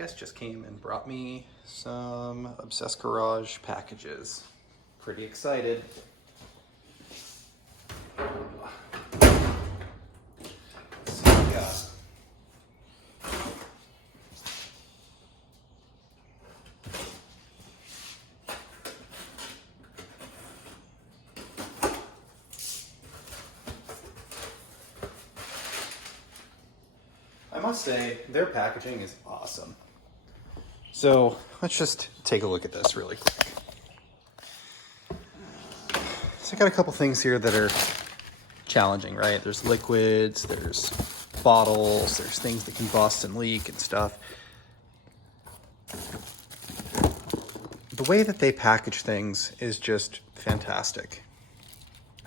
UPS just came and brought me some Obsessed Garage packages. Pretty excited. Let's see what we got. I must say, their packaging is awesome. So let's just take a look at this really quick. So I got a couple things here that are challenging, right? There's liquids, there's bottles, there's things that can bust and leak and stuff. The way that they package things is just fantastic.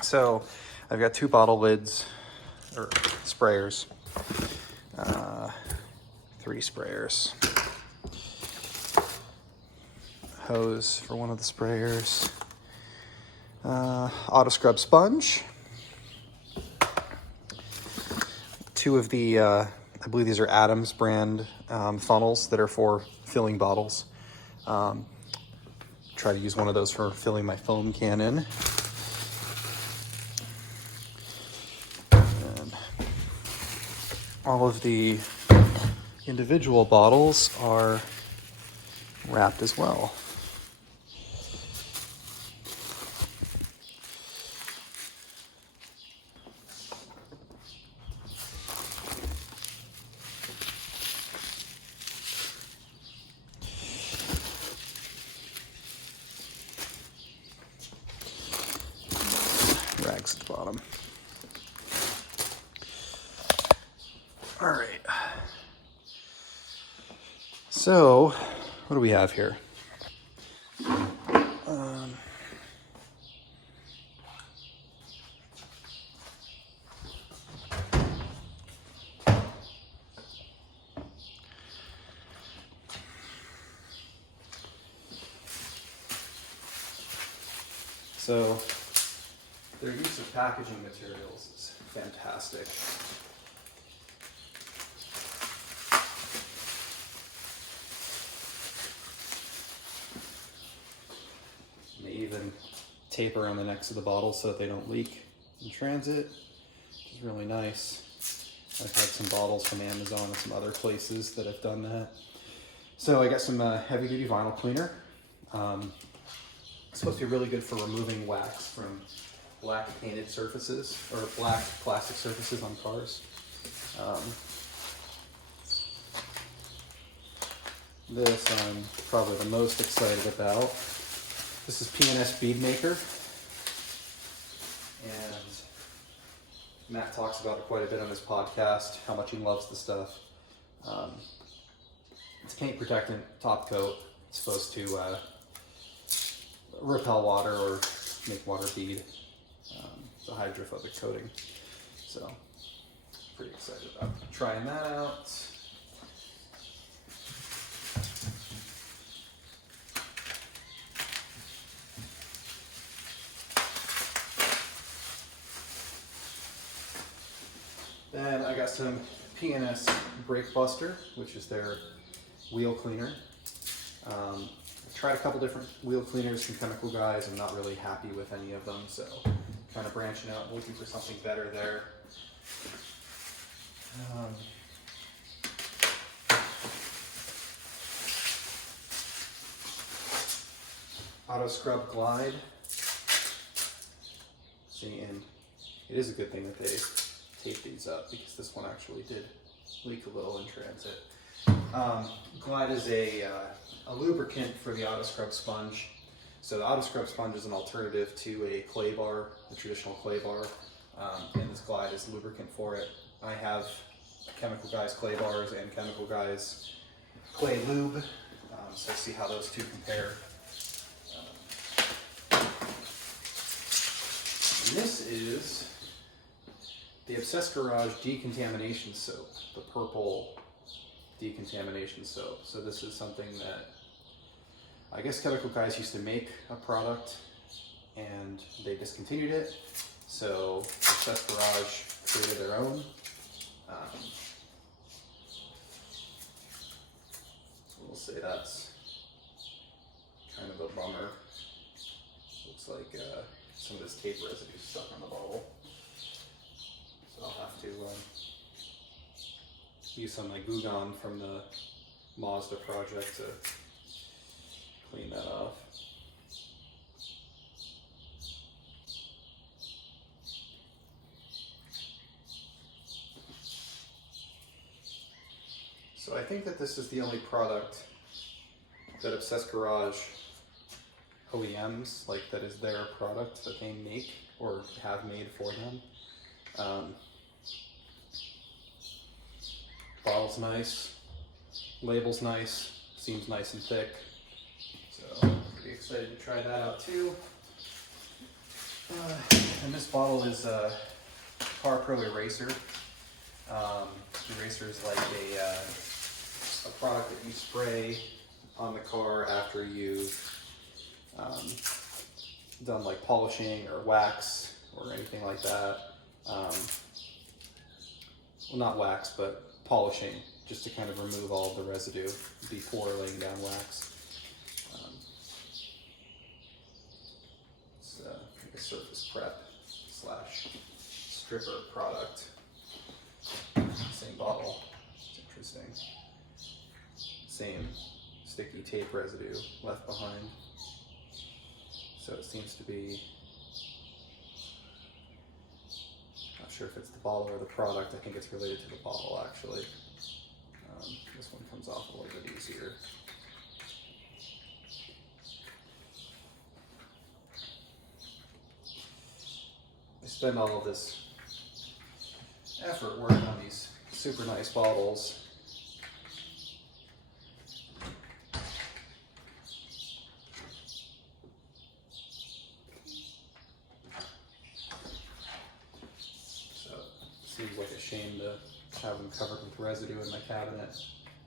So I've got 2 bottle lids, or sprayers. 3 sprayers, hose for one of the sprayers, auto scrub sponge, 2 of the, I believe these are Adams brand funnels that are for filling bottles. Try to use one of those for filling my foam can in. And all of the individual bottles are wrapped as well. Rags at the bottom. All right. So, what do we have here? So, their use of packaging materials is fantastic. They even tape around the necks of the bottle so that they don't leak in transit, which is really nice. I've had some bottles from Amazon and some other places that have done that. So I got some heavy duty vinyl cleaner. It's supposed to be really good for removing wax from black painted surfaces or black plastic surfaces on cars. This I'm probably the most excited about. This is Pns Bead Maker, and Matt talks about it quite a bit on his podcast, how much he loves the stuff. It's a paint protectant top coat. It's supposed to repel water or make water bead. It's a hydrophobic coating, so pretty excited about trying that out. Then I got some Pns Brake Buster, which is their wheel cleaner. I've tried a couple different wheel cleaners from Chemical Guys. I'm not really happy with any of them, so kind of branching out and looking for something better there. Auto Scrub Glide. See, and it is a good thing that they tape these up because this one actually did leak a little in transit. Glide is a lubricant for the auto scrub sponge. So the auto scrub sponge is an alternative to a clay bar, the traditional clay bar, and this Glide is lubricant for it. I have Chemical Guys clay bars and Chemical Guys clay lube, so see how those two compare. And this is the Obsessed Garage Decontamination Soap, the purple Decontamination Soap. So this is something that I guess Chemical Guys used to make a product and they discontinued it. So Obsessed Garage created their own. say that's kind of a bummer. Looks like some of this tape residue is stuck on the bottle. So I'll have to use some of my Goo Gone from the Mazda project to clean that off. So I think that this is the only product that Obsessed Garage OEMs, like that is their product that they make or have made for them. Bottle's nice, label's nice, seems nice and thick. So I'm pretty excited to try that out too. And this bottle is Car Pro Eraser. Eraser is like a product that you spray on the car after you've done like polishing or wax or anything like that. Well, not wax, but polishing, just to kind of remove all of the residue before laying down wax. It's like a surface prep / stripper product. Same bottle. It's interesting. Same sticky tape residue left behind. So it seems to be, not sure if it's the bottle or the product. I think it's related to the bottle actually. This one comes off a little bit easier. I spend all of this effort working on these super nice bottles. So it seems like a shame to have them covered with residue in my cabinet,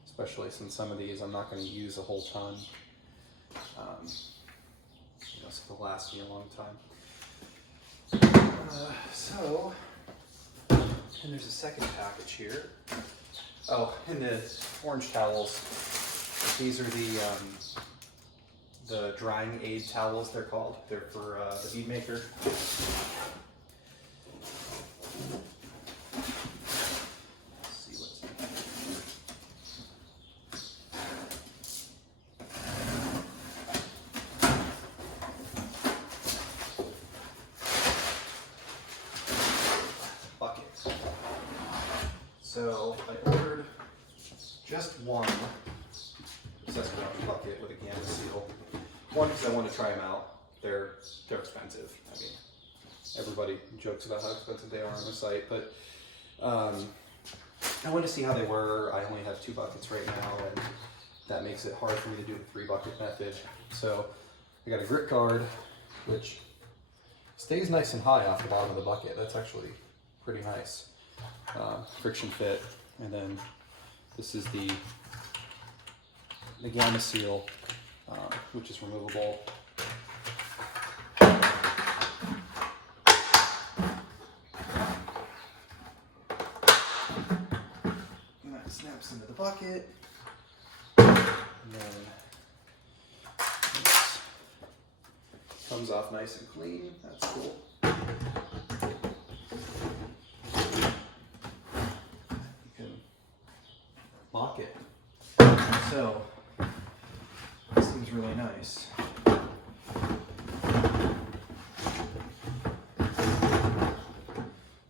especially since some of these I'm not going to use a whole ton. So they'll last me a long time. And there's a second package here. Oh, and the orange towels. These are the drying aid towels, they're called. They're for the bead maker. Let's see what's in here. So I ordered just one Obsessed Garage bucket with a gamma seal. One, because I want to try them out. They're expensive. I mean, everybody jokes about how expensive they are on the site, but I wanted to see how they were. I only have 2 buckets right now, and that makes it hard for me to do the 3-bucket method. So I got a grit guard, which stays nice and high off the bottom of the bucket. That's actually pretty nice. Friction fit, and then this is the gamma seal, which is removable. And that snaps into the bucket, and then this comes off nice and clean. That's cool. Lock it. So this seems really nice. So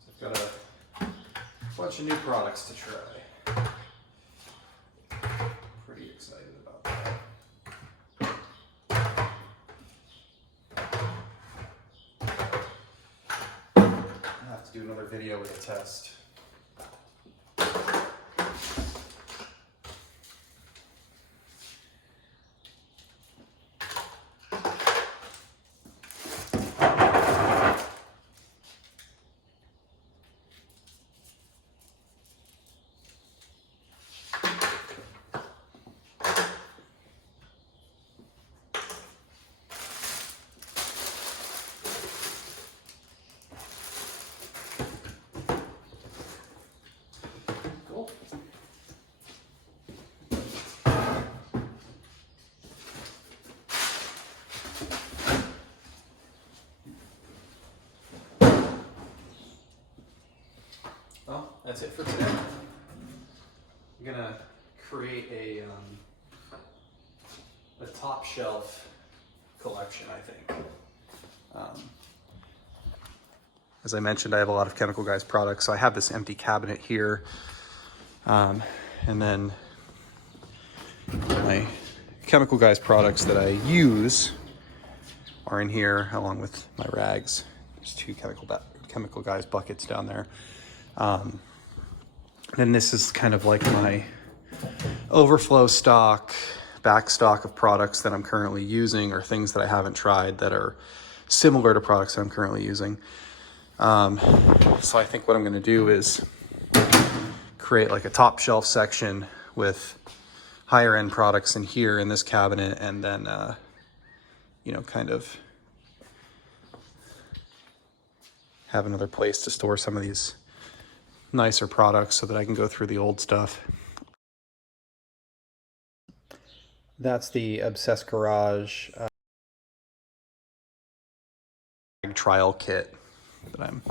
I've got a bunch of new products to try. Pretty excited about that. I'll have to do another video with a test. that's it for today. I'm gonna create a top shelf collection, I think. As I mentioned, I have a lot of Chemical Guys products, so I have this empty cabinet here, and then my Chemical Guys products that I use are in here, along with my rags. There's two Chemical Guys buckets down there. And this is kind of like my overflow stock, back stock of products that I'm currently using, or things that I haven't tried that are similar to products that I'm currently using. So I think what I'm going to do is create like a top shelf section with higher end products in here in this cabinet, and then you know, kind of have another place to store some of these nicer products so that I can go through the old stuff. That's the Obsessed Garage trial kit that I'm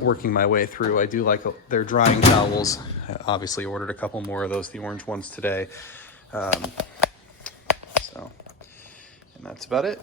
working my way through. I do like their drying towels. I obviously ordered a couple more of those, the orange ones, today. And that's about it.